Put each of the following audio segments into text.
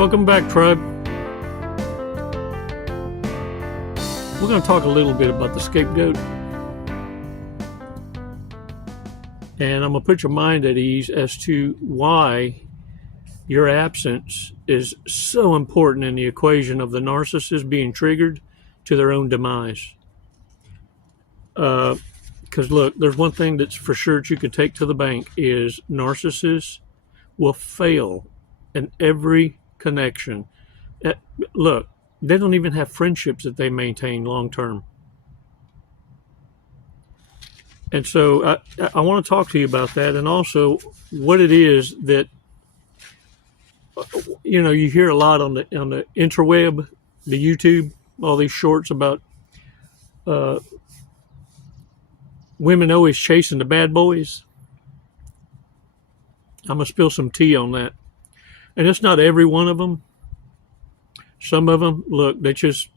Welcome back, tribe. We're going to talk a little bit about the scapegoat. And I'm going to put your mind at ease as to why your absence is so important in the equation of the narcissist being triggered to their own demise. Because look, there's one thing that's for sure that you can take to the bank is narcissists will fail in every connection. Look, they don't even have friendships that they maintain long term. And so I want to talk to you about that, and also what it is that, you know, you hear a lot on the interweb, the YouTube, all these shorts about women always chasing the bad boys. I'm going to spill some tea on that. And it's not every one of them. Some of them, look, they just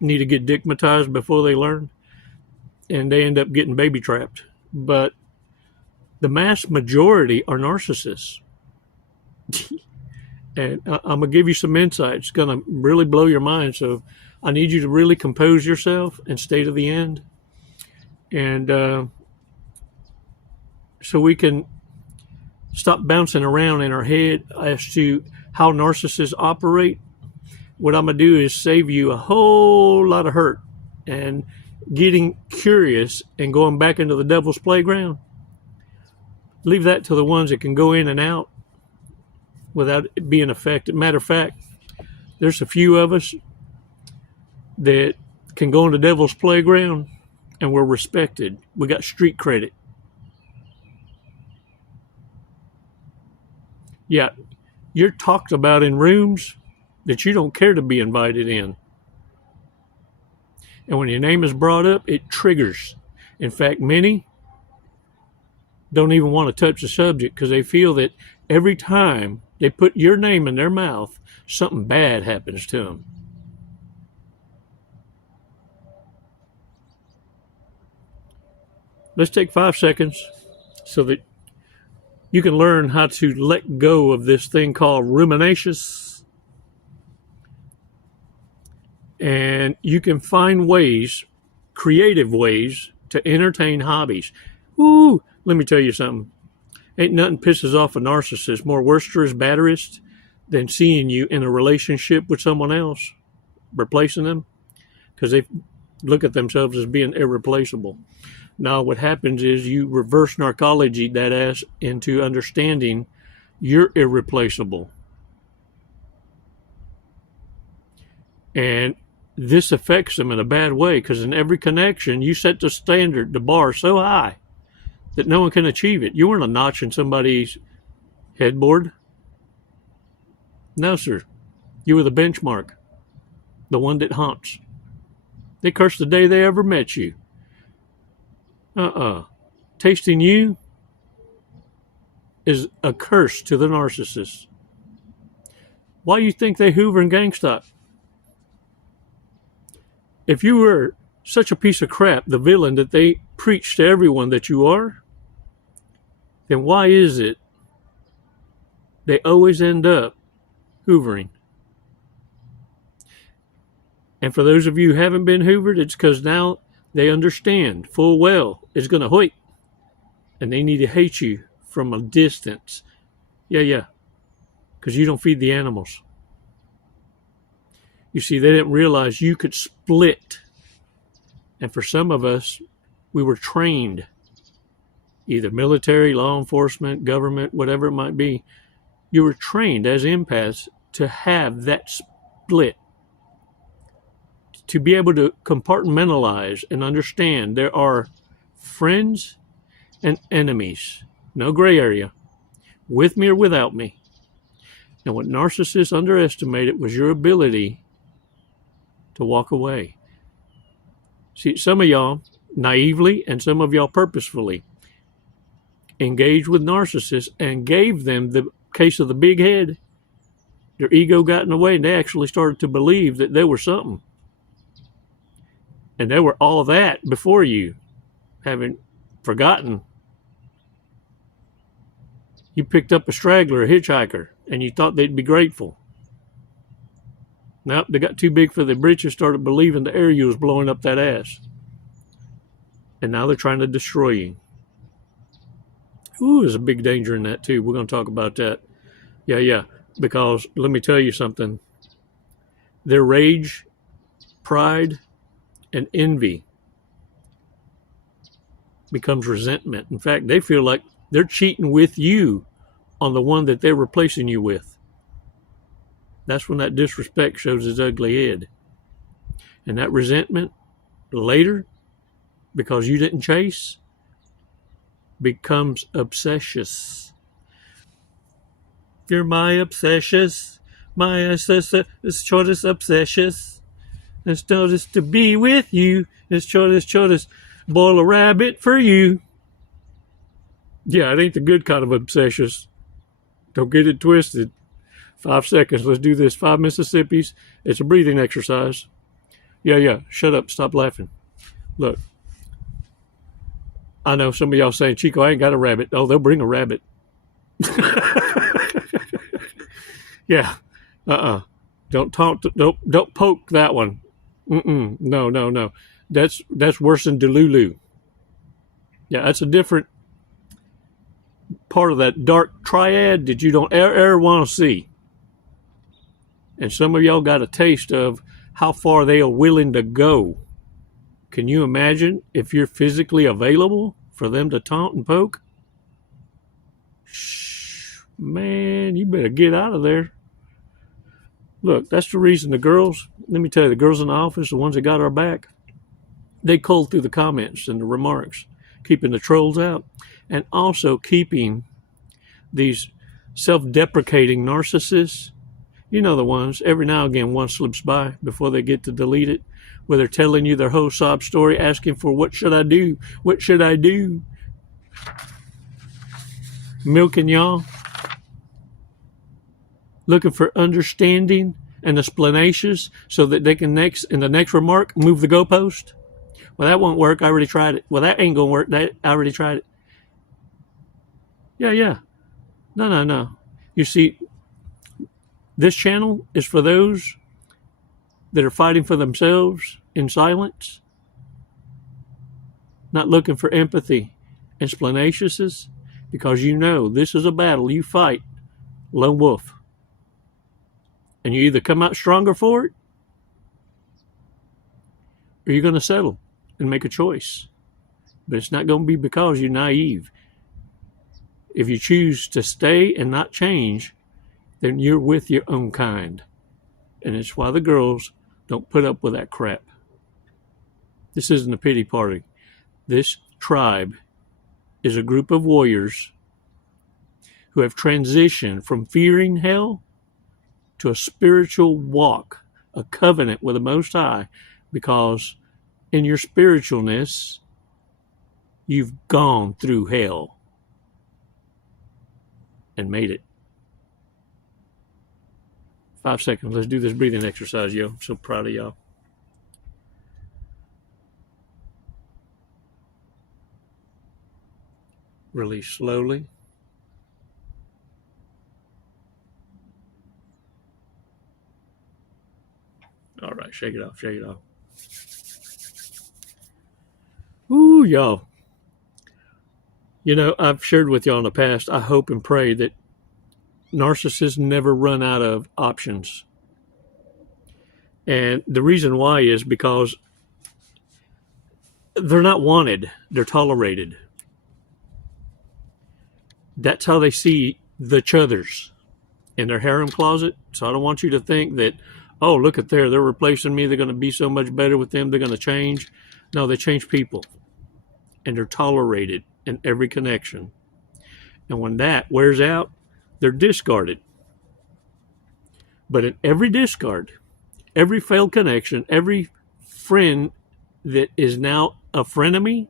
need to get dickmatized before they learn, and they end up getting baby trapped. But the mass majority are narcissists. And I'm going to give you some insights. It's going to really blow your mind. So I need you to really compose yourself and stay to the end. And so we can stop bouncing around in our head as to how narcissists operate. What I'm going to do is save you a whole lot of hurt and getting curious and going back into the devil's playground. Leave that to the ones that can go in and out without it being affected. Matter of fact, there's a few of us that can go in the devil's playground and we're respected. We got street credit. Yeah, you're talked about in rooms that you don't care to be invited in. And when your name is brought up, it triggers. In fact, many don't even want to touch the subject because they feel that every time they put your name in their mouth, something bad happens to them. Let's take 5 seconds so that you can learn how to let go of this thing called ruminations. And you can find ways, creative ways, to entertain hobbies. Ooh, let me tell you something. Ain't nothing pisses off a narcissist more worsterous batterist than seeing you in a relationship with someone else, replacing them, because they look at themselves as being irreplaceable. Now, what happens is you reverse narcology that ass into understanding you're irreplaceable. And this affects them in a bad way because in every connection, you set the standard, the bar so high that no one can achieve it. You weren't a notch in somebody's headboard. No, sir. You were the benchmark, the one that haunts. They cursed the day they ever met you. Tasting you is a curse to the narcissist. Why you think they hoover and gang stalk? If you were such a piece of crap, the villain that they preach to everyone that you are, then why is it they always end up hoovering? And for those of you who haven't been hoovered, it's because now they understand full well it's going to hoit. And they need to hate you from a distance. Yeah. Because you don't feed the animals. You see, they didn't realize you could split. And for some of us, we were trained, either military, law enforcement, government, whatever it might be. You were trained as empaths to have that split. To be able to compartmentalize and understand there are friends and enemies, no gray area, with me or without me. And what narcissists underestimated was your ability to walk away. See, some of y'all naively and some of y'all purposefully engaged with narcissists and gave them the case of the big head. Their ego got in the way and they actually started to believe that they were something. And they were all that before you, having forgotten. You picked up a straggler, a hitchhiker, and you thought they'd be grateful. Nope, they got too big for their britches, started believing the air you was blowing up that ass. And now they're trying to destroy you. Ooh, there's a big danger in that too. We're going to talk about that. Yeah. Because let me tell you something. Their rage, pride, and envy becomes resentment. In fact, they feel like they're cheating with you on the one that they're replacing you with. That's when that disrespect shows its ugly head. And that resentment later, because you didn't chase, becomes obsessious. You're my obsessious, my shortest obsessious. It's shortest to be with you. It's shortest, boil a rabbit for you. Yeah, it ain't the good kind of obsessious. Don't get it twisted. 5 seconds. Let's do this. 5 Mississippis. It's a breathing exercise. Yeah. Shut up. Stop laughing. Look. I know some of y'all saying, Chico, I ain't got a rabbit. Oh, they'll bring a rabbit. Yeah. Don't talk. Don't poke that one. No. That's worse than delulu. Yeah, that's a different part of that dark triad that you don't ever want to see. And some of y'all got a taste of how far they are willing to go. Can you imagine if you're physically available for them to taunt and poke? Shh, man, you better get out of there. Look, that's the reason the girls, let me tell you, the girls in the office, the ones that got our back, they culled through the comments and the remarks, keeping the trolls out, and also keeping these self-deprecating narcissists. You know the ones, every now and again one slips by before they get to delete it, where they're telling you their whole sob story, asking for what should I do? What should I do? Milking y'all. Looking for understanding and explanations so that they can in the next remark move the goalpost. Well, that won't work. I already tried it. Well, that ain't gonna work. I already tried it. Yeah. No. You see, this channel is for those that are fighting for themselves in silence, not looking for empathy and explanations, because you know this is a battle you fight lone wolf. And you either come out stronger for it, or you're going to settle and make a choice. But it's not going to be because you're naive. If you choose to stay and not change, then you're with your own kind. And it's why the girls don't put up with that crap. This isn't a pity party. This tribe is a group of warriors who have transitioned from fearing hell to a spiritual walk, a covenant with the Most High, because in your spiritualness, you've gone through hell and made it. 5 seconds. Let's do this breathing exercise, yo. I'm so proud of y'all. Release slowly. All right, shake it off, shake it off. Ooh, y'all. You know, I've shared with y'all in the past, I hope and pray that narcissists never run out of options. And the reason why is because they're not wanted, they're tolerated. That's how they see the chuthers in their harem closet. So I don't want you to think that, oh, look at they're replacing me, they're going to be so much better with them, they're going to change. No, they change people. And they're tolerated in every connection. And when that wears out, they're discarded. But in every discard, every failed connection, every friend that is now a frenemy,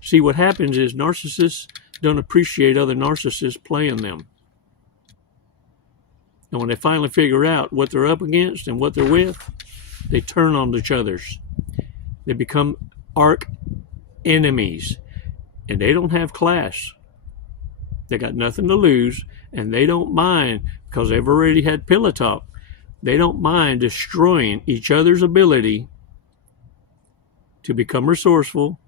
see what happens is narcissists don't appreciate other narcissists playing them. And when they finally figure out what they're up against and what they're with, they turn on each other's. They become arch enemies. And they don't have class. They got nothing to lose, and they don't mind because they've already had pillow talk. They don't mind destroying each other's ability to become resourceful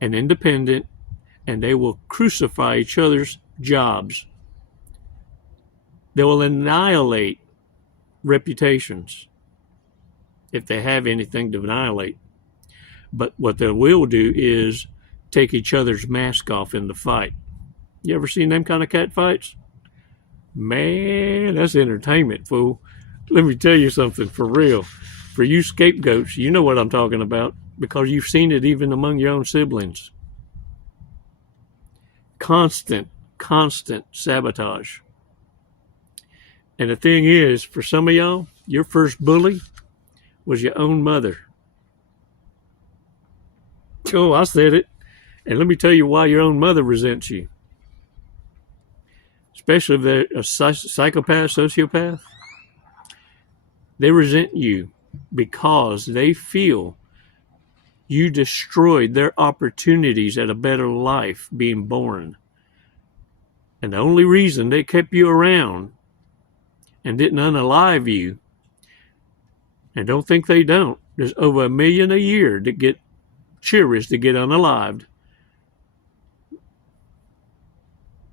and independent, and they will crucify each other's jobs. They will annihilate reputations if they have anything to annihilate. But what they will do is take each other's mask off in the fight. You ever seen them kind of cat fights? Man, that's entertainment, fool. Let me tell you something for real. For you scapegoats, you know what I'm talking about because you've seen it even among your own siblings. Constant sabotage. And the thing is, for some of y'all, your first bully was your own mother. Oh, I said it. And let me tell you why your own mother resents you. Especially if they're a psychopath, sociopath. They resent you because they feel you destroyed their opportunities at a better life being born. And the only reason they kept you around and didn't unalive you, and don't think they don't, there's over 1 million a year that get cheerish to get unalived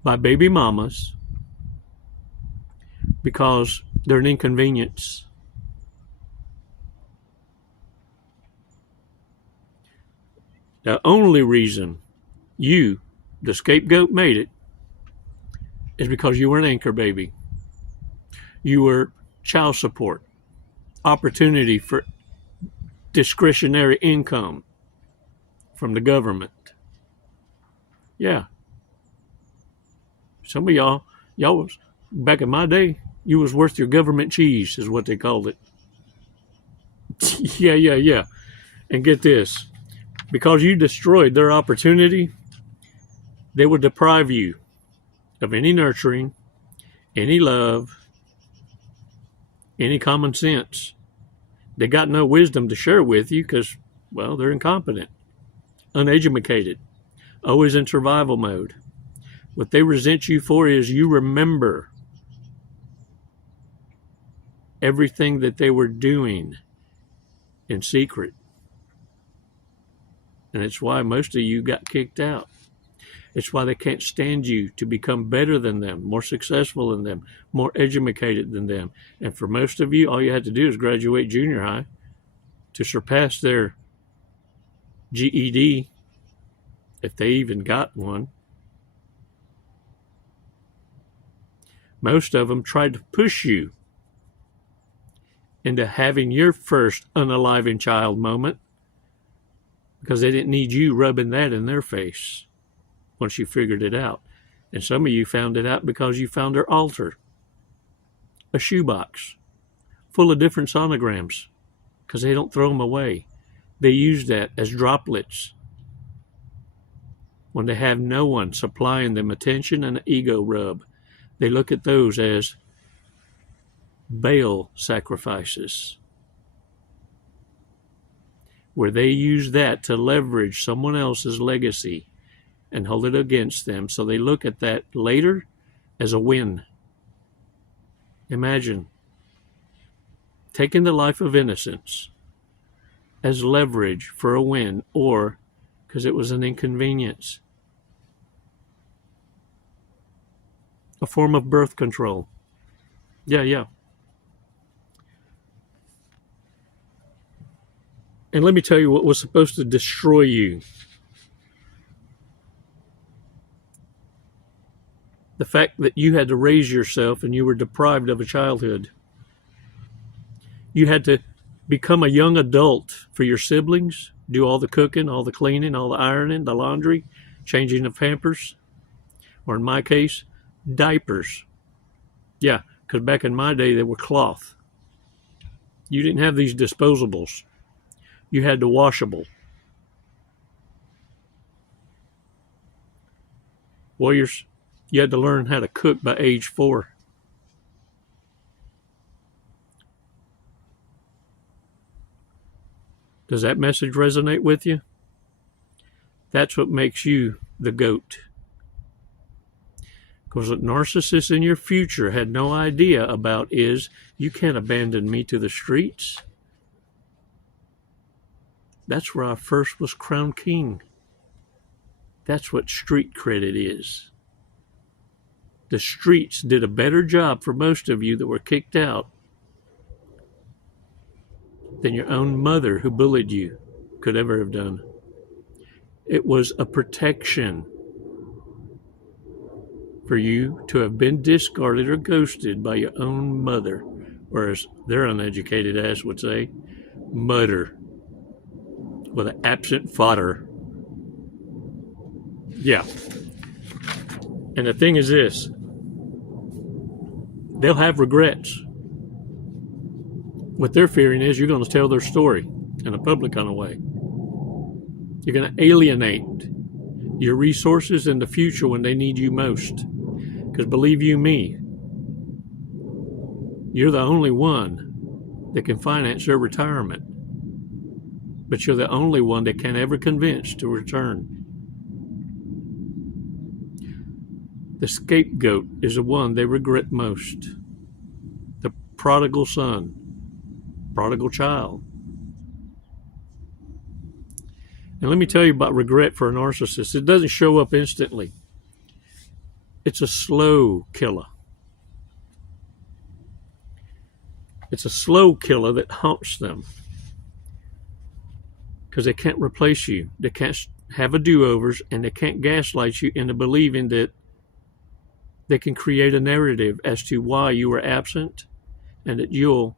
by baby mamas because they're an inconvenience. The only reason you, the scapegoat, made it is because you were an anchor baby. You were child support, opportunity for discretionary income from the government. Yeah. Some of y'all was, back in my day, you was worth your government cheese is what they called it. Yeah. And get this. Because you destroyed their opportunity, they would deprive you of any nurturing, any love, any common sense. They got no wisdom to share with you because, well, they're incompetent, uneducated, always in survival mode. What they resent you for is you remember everything that they were doing in secret. And it's why most of you got kicked out. It's why they can't stand you to become better than them, more successful than them, more educated than them. And for most of you, all you had to do is graduate junior high to surpass their GED, if they even got one. Most of them tried to push you into having your first unaliving child moment because they didn't need you rubbing that in their face once you figured it out. And some of you found it out because you found their altar, a shoebox full of different sonograms, because they don't throw them away. They use that as droplets when they have no one supplying them attention and an ego rub. They look at those as Baal sacrifices, where they use that to leverage someone else's legacy and hold it against them. So they look at that later as a win. Imagine taking the life of innocence as leverage for a win, or because it was an inconvenience. A form of birth control. Yeah. And let me tell you what was supposed to destroy you. The fact that you had to raise yourself and you were deprived of a childhood. You had to become a young adult for your siblings, do all the cooking, all the cleaning, all the ironing, the laundry, changing of Pampers, or in my case, diapers. Yeah, because back in my day, they were cloth. You didn't have these disposables. You had the washable. Warriors, you had to learn how to cook by age 4. Does that message resonate with you? That's what makes you the goat. Because what narcissists in your future had no idea about is you can't abandon me to the streets. That's where I first was crowned king. That's what street credit is. The streets did a better job for most of you that were kicked out than your own mother who bullied you could ever have done. It was a protection for you to have been discarded or ghosted by your own mother, or as their uneducated ass would say, mudder, with an absent father. Yeah. And the thing is this, they'll have regrets. What they're fearing is you're going to tell their story in a public kind of way. You're going to alienate your resources in the future when they need you most. Because believe you me, you're the only one that can finance their retirement. But you're the only one they can ever convince to return. The scapegoat is the one they regret most. The prodigal son, prodigal child. And let me tell you about regret for a narcissist. It doesn't show up instantly. It's a slow killer. It's a slow killer that haunts them. Because they can't replace you. They can't have a do-overs, and they can't gaslight you into believing that they can create a narrative as to why you were absent and that you'll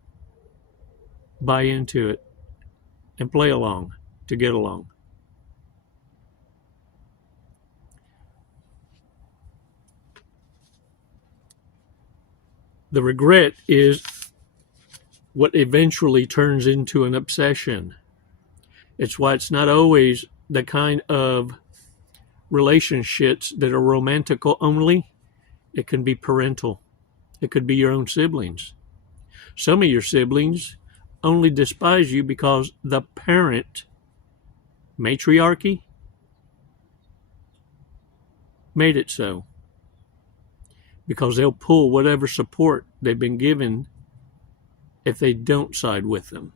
buy into it and play along to get along. The regret is what eventually turns into an obsession. It's why it's not always the kind of relationships that are romantical only. It can be parental. It could be your own siblings. Some of your siblings only despise you because the parent matriarchy made it so. Because they'll pull whatever support they've been given if they don't side with them.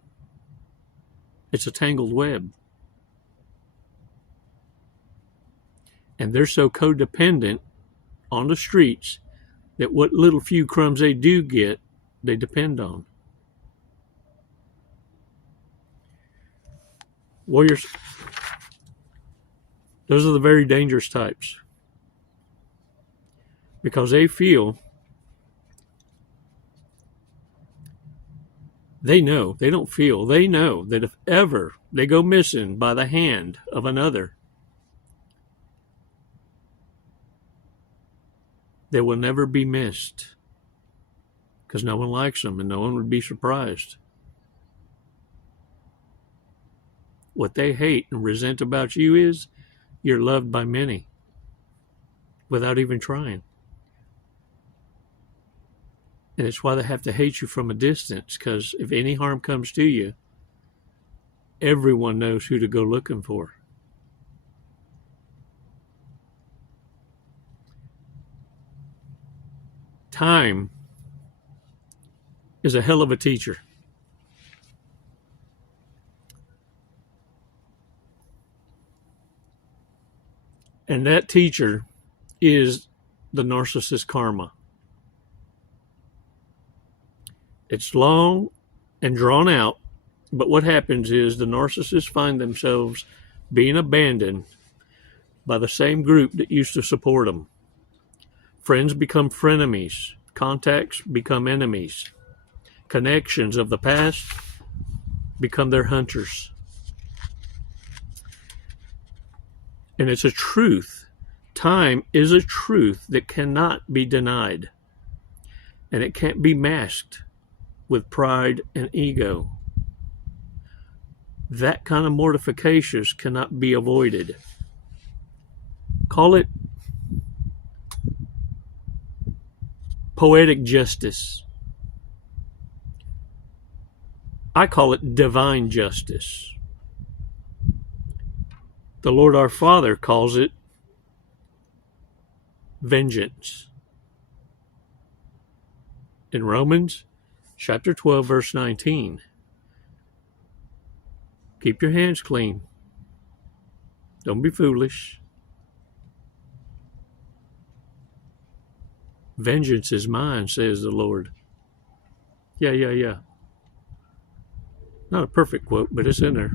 It's a tangled web. And they're so codependent on the streets that what little few crumbs they do get, they depend on. Warriors, those are the very dangerous types. Because they feel, they know, they don't feel, they know that if ever they go missing by the hand of another, they will never be missed. Because no one likes them and no one would be surprised. What they hate and resent about you is you're loved by many without even trying. And it's why they have to hate you from a distance, because if any harm comes to you, everyone knows who to go looking for. Time is a hell of a teacher. And that teacher is the narcissist karma. It's long and drawn out, but what happens is the narcissists find themselves being abandoned by the same group that used to support them. Friends become frenemies. Contacts become enemies. Connections of the past become their hunters. And it's a truth. Time is a truth that cannot be denied. And it can't be masked with pride and ego. That kind of mortifications cannot be avoided. Call it poetic justice. I call it divine justice. The Lord our Father calls it vengeance. in Romans chapter 12, verse 19. Keep your hands clean. Don't be foolish. Vengeance is mine, says the Lord. Yeah. Not a perfect quote, but it's in there.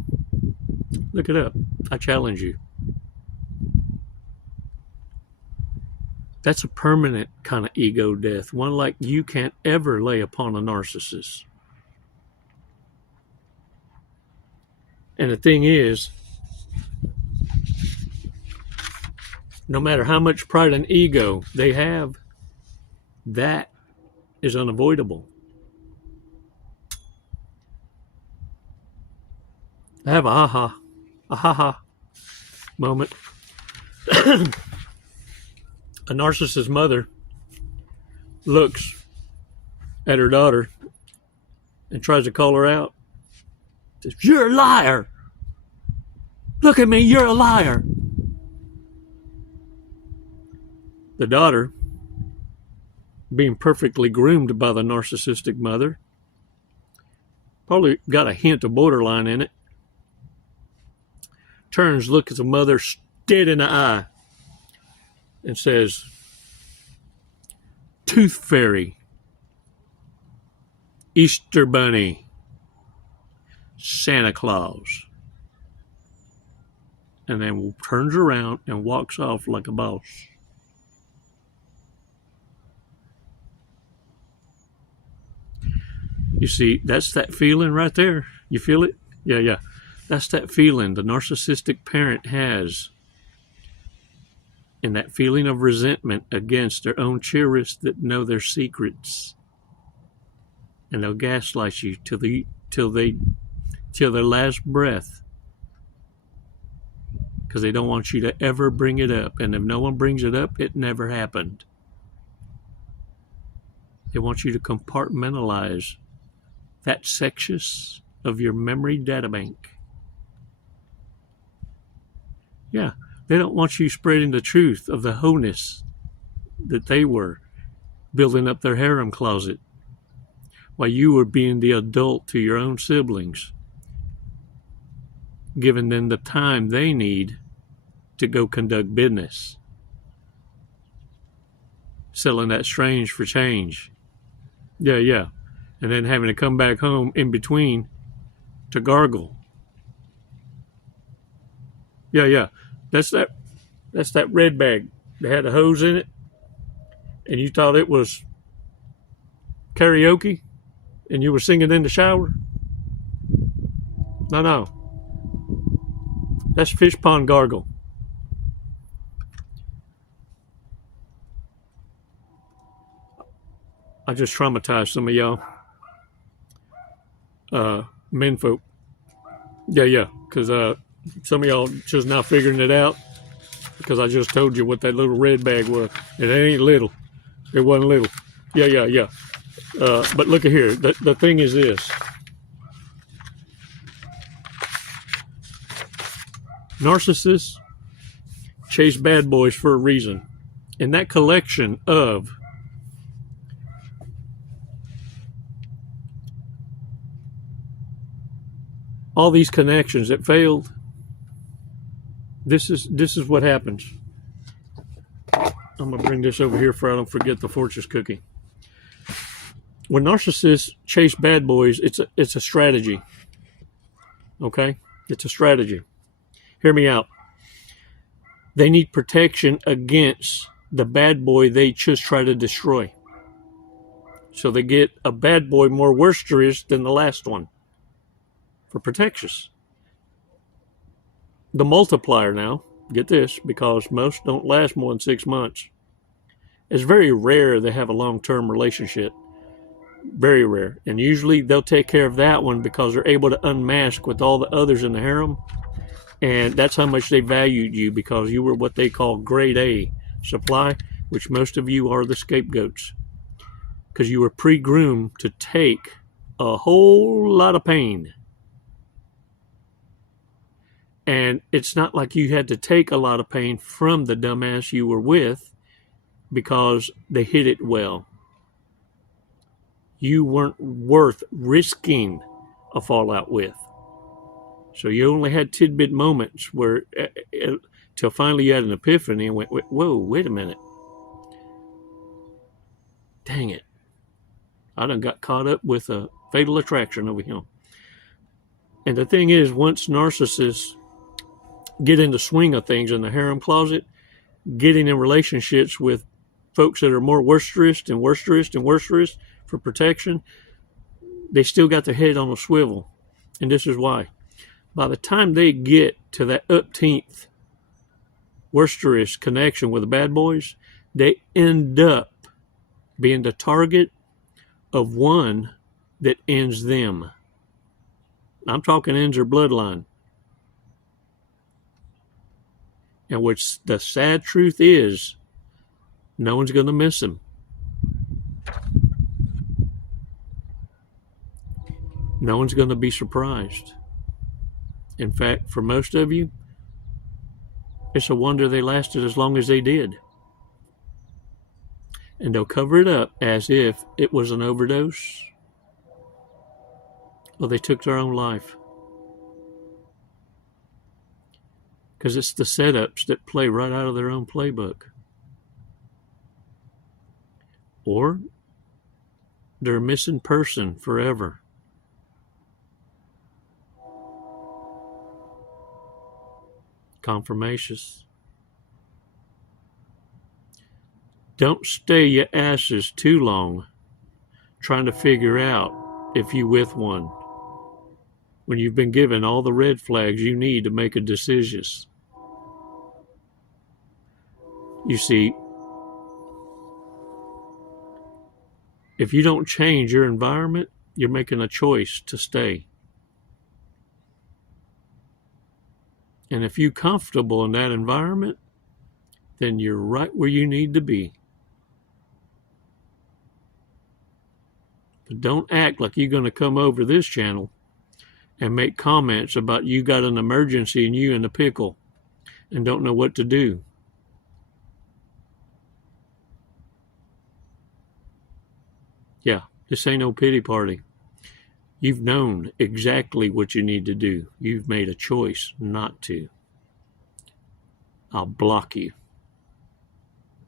Look it up. I challenge you. That's a permanent kind of ego death, one like you can't ever lay upon a narcissist. And the thing is, no matter how much pride and ego they have, that is unavoidable. I have a ha-ha moment. A narcissist mother looks at her daughter and tries to call her out. Says, "You're a liar. Look at me, you're a liar." The daughter, being perfectly groomed by the narcissistic mother, probably got a hint of borderline in it, turns, looks at the mother dead in the eye, and says, "Tooth Fairy, Easter Bunny, Santa Claus," and then turns around and walks off like a boss. You see, that's that feeling right there. You feel it? Yeah. That's that feeling the narcissistic parent has. And that feeling of resentment against their own children that know their secrets. And they'll gaslight you till their last breath. Because they don't want you to ever bring it up. And if no one brings it up, it never happened. They want you to compartmentalize that sections of your memory databank. Yeah, they don't want you spreading the truth of the wholeness that they were, building up their harem closet, while you were being the adult to your own siblings, giving them the time they need to go conduct business, selling that strange for change. Yeah. And then having to come back home in between to gargle. Yeah. That's that red bag that had a hose in it, and you thought it was karaoke, and you were singing in the shower. No. That's fish pond gargle. I just traumatized some of y'all. Menfolk. Yeah. Because some of y'all just now figuring it out. Because I just told you what that little red bag was. And it ain't little. It wasn't little. Yeah. But look at here. The thing is this. Narcissists chase bad boys for a reason. And that collection of all these connections that failed, this is what happens. I'm going to bring this over here so I don't forget the fortress cookie. When narcissists chase bad boys, it's a strategy. Okay? It's a strategy. Hear me out. They need protection against the bad boy they just try to destroy. So they get a bad boy more worsterous than the last one for protections. The multiplier now, get this, because most don't last more than 6 months. It's very rare they have a long-term relationship. Very rare. And usually they'll take care of that one because they're able to unmask with all the others in the harem. And that's how much they valued you, because you were what they call grade A supply, which most of you are the scapegoats. Because you were pre-groomed to take a whole lot of pain. And it's not like you had to take a lot of pain from the dumbass you were with, because they hid it well. you weren't worth risking a fallout with. So you only had tidbit moments where, till finally you had an epiphany and went, whoa, wait a minute. Dang it. I done got caught up with a fatal attraction over him. And the thing is, once narcissists get in the swing of things in the harem closet, getting in relationships with folks that are more worsterist and worsterist and worsterist for protection, they still got their head on a swivel. And this is why. By the time they get to that upteenth worsterist connection with the bad boys, they end up being the target of one that ends them. I'm talking ends their bloodline. And which the sad truth is, no one's going to miss him. No one's going to be surprised. In fact, for most of you, it's a wonder they lasted as long as they did. And they'll cover it up as if it was an overdose or they took their own life. Because it's the setups that play right out of their own playbook. Or they're a missing person forever. Confirmations. Don't stay your asses too long trying to figure out if you with one when you've been given all the red flags you need to make a decision. You see, if you don't change your environment, you're making a choice to stay. And if you're comfortable in that environment, then you're right where you need to be. But don't act like you're going to come over this channel and make comments about you got an emergency and you in a pickle and don't know what to do. Yeah, this ain't no pity party. You've known exactly what you need to do. You've made a choice not to. I'll block you.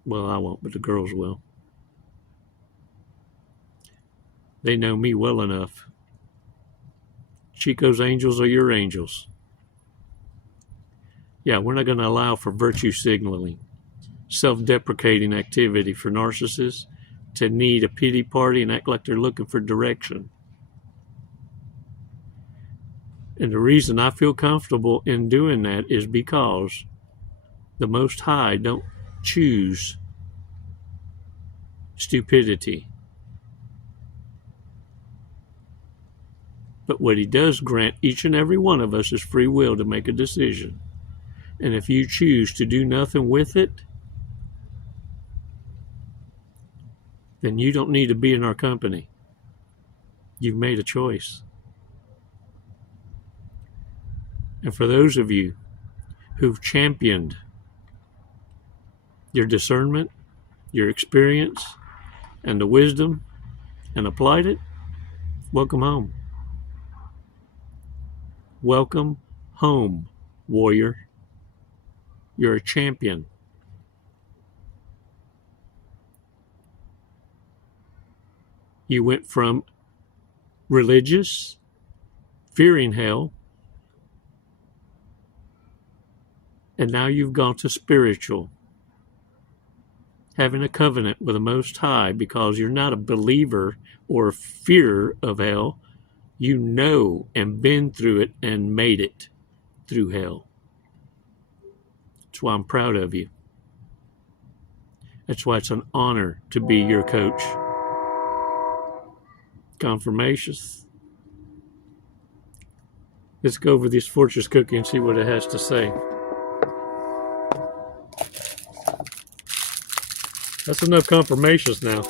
Well, I won't, but the girls will. They know me well enough. Chico's angels are your angels. Yeah, we're not going to allow for virtue signaling, self-deprecating activity for narcissists to need a pity party and act like they're looking for direction. And the reason I feel comfortable in doing that is because the Most High don't choose stupidity. But what he does grant each and every one of us is free will to make a decision. And if you choose to do nothing with it, then you don't need to be in our company. You've made a choice. And for those of you who've championed your discernment, your experience, and the wisdom, and applied it, welcome home. Welcome home, warrior. You're a champion. You went from religious, fearing hell, and now you've gone to spiritual, having a covenant with the Most High because you're not a believer or a fear of hell. You know and been through it and made it through hell. That's why I'm proud of you. That's why it's an honor to be your coach. Confirmations. Let's go over this fortress cookie and see what it has to say. That's enough confirmations now.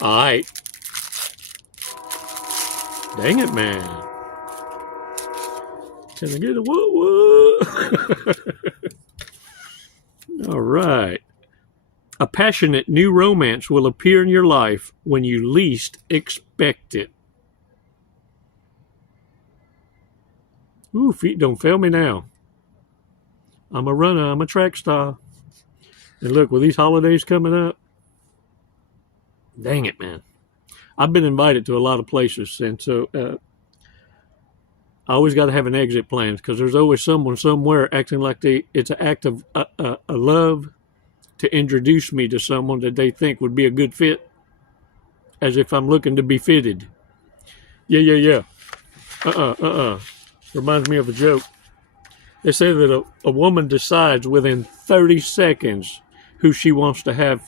All right. Dang it, man. Can I get a what? All right. A passionate new romance will appear in your life when you least expect it. Ooh, feet don't fail me now. I'm a runner. I'm a track star. And look, with these holidays coming up, dang it, man. I've been invited to a lot of places, and so I always got to have an exit plan because there's always someone somewhere acting like it's an act of love to introduce me to someone that they think would be a good fit, as if I'm looking to be fitted. Yeah. Reminds me of a joke. They say that a woman decides within 30 seconds who she wants to have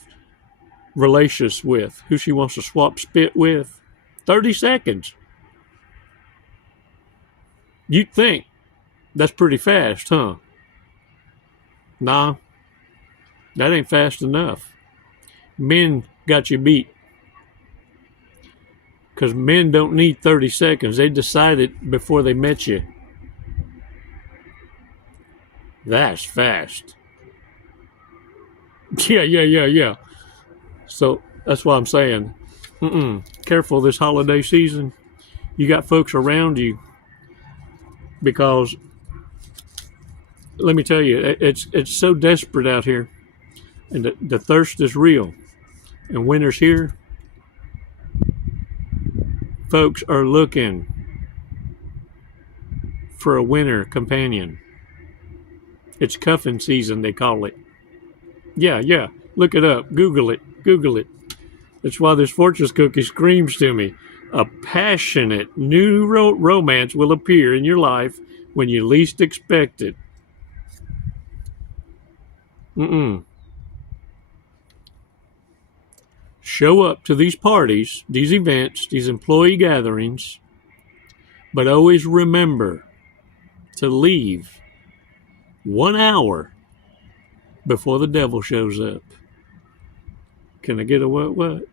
relations with, who she wants to swap spit with. 30 seconds. You'd think that's pretty fast, huh? Nah, that ain't fast enough. Men got you beat. Because men don't need 30 seconds. They decided before they met you. That's fast. Yeah. So that's what I'm saying. Careful this holiday season. You got folks around you because let me tell you, it's so desperate out here, and the thirst is real. And winter's here. Folks are looking for a winter companion. It's cuffing season, they call it. Yeah. Look it up. Google it. That's why this fortune cookie screams to me. A passionate new romance will appear in your life when you least expect it. Show up to these parties, these events, these employee gatherings, but always remember to leave 1 hour before the devil shows up. Can I get a what?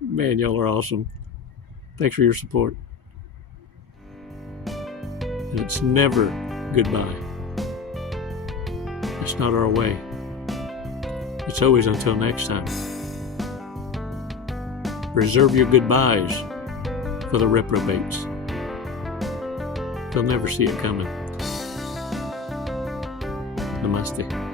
Man, y'all are awesome. Thanks for your support. And it's never goodbye. It's not our way. It's always until next time. Reserve your goodbyes for the reprobates. They'll never see it coming. Namaste.